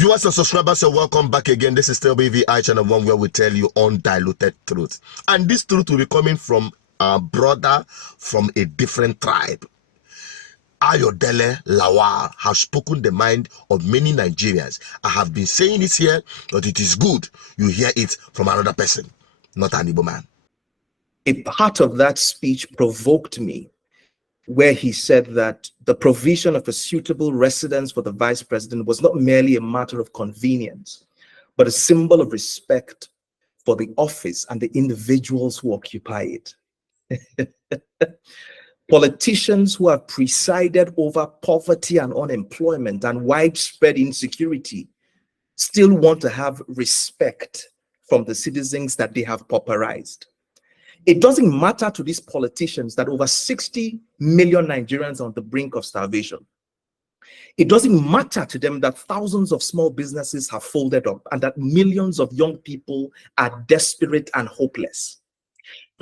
Viewers and subscribers, you're welcome back again. This is still BVI Channel 1, where we tell you undiluted truth. And this truth will be coming from a brother from a different tribe. Ayodele Lawal has spoken the mind of many Nigerians. I have been saying it here, but it is good you hear it from another person, not an Igbo man. A part of that speech provoked me, where he said that the provision of a suitable residence for the vice president was not merely a matter of convenience, but a symbol of respect for the office and the individuals who occupy it. Politicians who have presided over poverty and unemployment and widespread insecurity still want to have respect from the citizens that they have pauperized. It doesn't matter to these politicians that over 60 million Nigerians are on the brink of starvation. It doesn't matter to them that thousands of small businesses have folded up and that millions of young people are desperate and hopeless.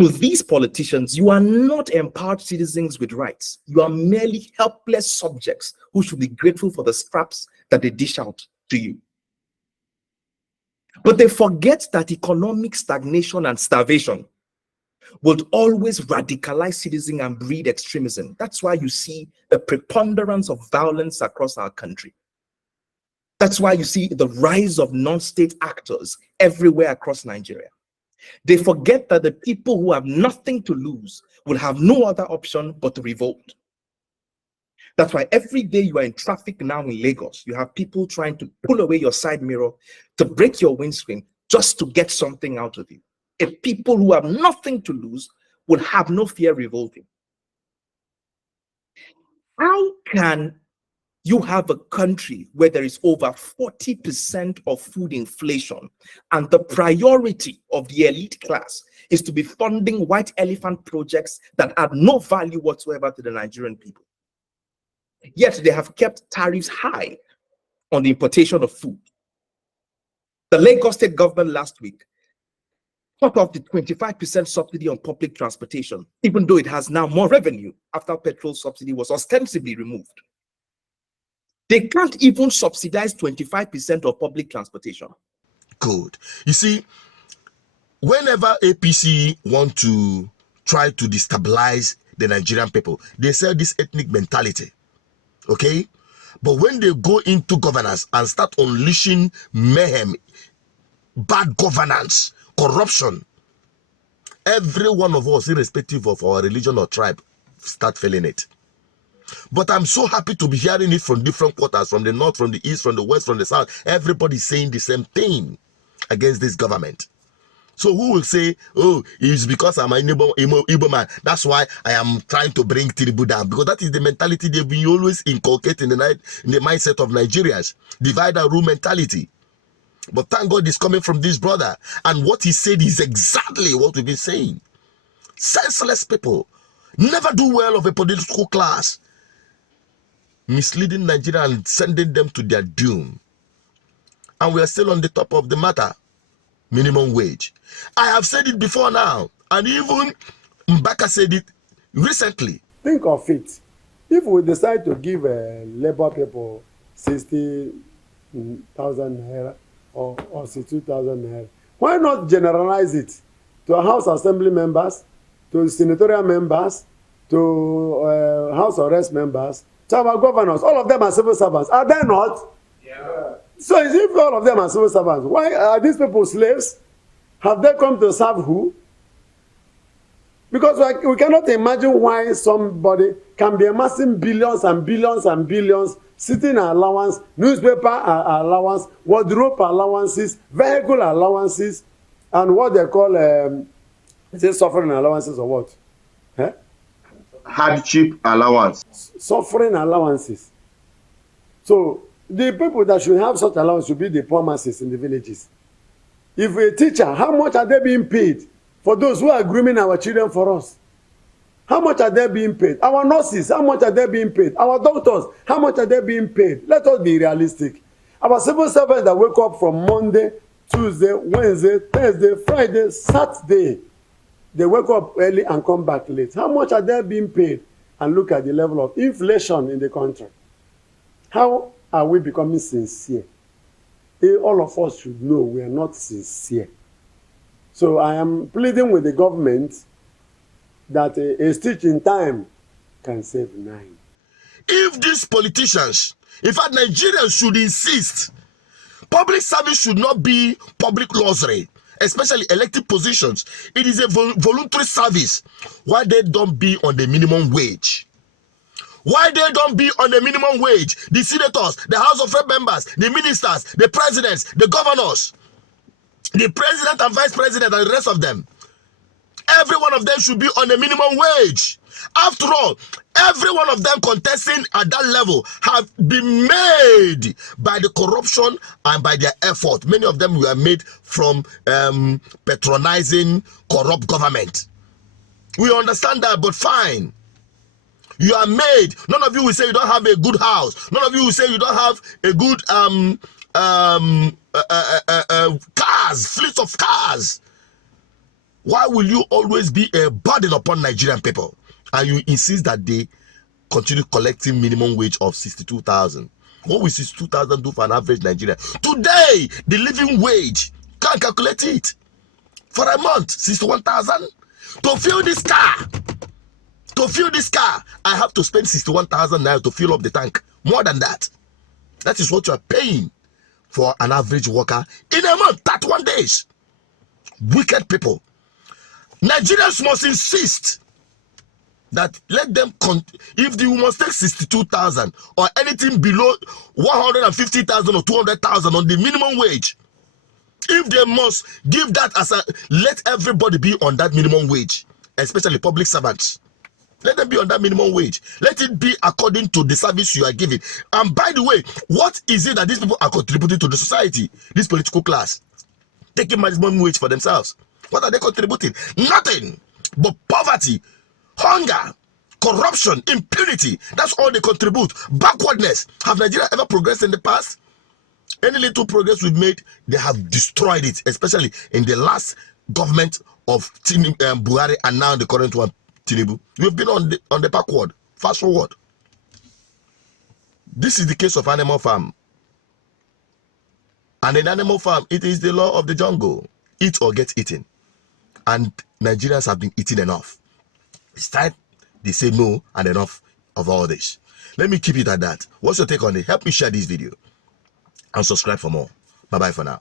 To these politicians, you are not empowered citizens with rights. You are merely helpless subjects who should be grateful for the scraps that they dish out to you. But they forget that economic stagnation and starvation will always radicalize citizens and breed extremism. That's why you see the preponderance of violence across our country. That's why you see the rise of non-state actors everywhere across Nigeria. They forget that the people who have nothing to lose will have no other option but to revolt. That's why every day you are in traffic now in Lagos, you have people trying to pull away your side mirror to break your windscreen just to get something out of you. If people who have nothing to lose will have no fear revolting. How can you have a country where there is over 40% of food inflation and the priority of the elite class is to be funding white elephant projects that add no value whatsoever to the Nigerian people? Yet they have kept tariffs high on the importation of food. The Lagos state government last week cut off the 25% subsidy on public transportation, even though it has now more revenue after petrol subsidy was ostensibly removed. They can't even subsidize 25% of public transportation. Good. You see, whenever APC want to try to destabilize the Nigerian people, they sell this ethnic mentality. Okay? But when they go into governance and start unleashing mayhem, bad governance, corruption, every one of us, irrespective of our religion or tribe, start feeling it. But I'm so happy to be hearing it from different quarters, from the north, from the east, from the west, from the south. Everybody's saying the same thing against this government. So who will say, oh, it's because I'm an Igbo man, that's why I am trying to bring Tinubu down? Because that is the mentality they've been always inculcating in the mindset of Nigerians. Divide and rule mentality. But thank God it's coming from this brother. And what he said is exactly what we've been saying. Senseless people never do well of a political class, misleading Nigeria and sending them to their doom. And we are still on the top of the matter. Minimum wage. I have said it before now. And even Mbaka said it recently. Think of it. If we decide to give labor people 60,000 naira or 62,000 naira, why not generalize it to House Assembly members, to senatorial members, to House Arrest members, to our governors? All of them are civil servants, are they not? Yeah. So if all of them are civil servants, why are these people slaves? Have they come to serve who? Because we cannot imagine why somebody can be amassing billions and billions and billions, sitting allowance, newspaper allowance, wardrobe allowances, vehicle allowances, and what they call is it suffering allowances or what? Eh? Hardship allowance. Suffering allowances. So the people that should have such allowance should be the poor masses in the villages. If a teacher, how much are they being paid for those who are grooming our children for us? How much are they being paid? Our nurses, how much are they being paid? Our doctors, how much are they being paid? Let us be realistic. Our civil servants that wake up from Monday, Tuesday, Wednesday, Thursday, Friday, Saturday, they wake up early and come back late. How much are they being paid? And look at the level of inflation in the country. How are we becoming sincere? all of us should know we are not sincere. So I am pleading with the government that a stitch in time can save 9. If these politicians, in fact, Nigerians should insist, public service should not be public luxury, especially elected positions. It is a voluntary service. Why they don't be on the minimum wage? Why they don't be on the minimum wage? The senators, the House of Rep members, the ministers, the presidents, the governors, the president and vice president, and the rest of them. Every one of them should be on a minimum wage. After all, every one of them contesting at that level have been made by the corruption and by their effort. Many of them were made from patronizing corrupt government. We understand that, but fine. You are made. None of you will say you don't have a good house. None of you will say you don't have a good cars, fleet of cars. Why will you always be a burden upon Nigerian people? And you insist that they continue collecting minimum wage of 62,000. What will 62,000 do for an average Nigerian? Today, the living wage, can't calculate it. For a month, 61,000. To fill this car, I have to spend 61,000 naira to fill up the tank. More than that. That is what you are paying for an average worker in a month, 31 days. Wicked people. Nigerians must insist that let them, if you must take 62,000 or anything below 150,000 or 200,000 on the minimum wage, if they must give that as a, let everybody be on that minimum wage, especially public servants. Let them be on that minimum wage. Let it be according to the service you are giving. And by the way, what is it that these people are contributing to the society, this political class? Taking minimum wage for themselves. What are they contributing? Nothing but poverty, hunger, corruption, impunity. That's all they contribute. Backwardness. Have Nigeria ever progressed in the past? Any little progress we've made, they have destroyed it, especially in the last government of Buhari and now the current one, Tinubu. We've been on the backward, fast forward. This is the case of animal farm. And in animal farm, it is the law of the jungle. Eat or get eaten. And Nigerians have been eating enough. It's time they say no and enough of all this. Let me keep it at that. What's your take on it? Help me share this video and subscribe for more. Bye-bye for now.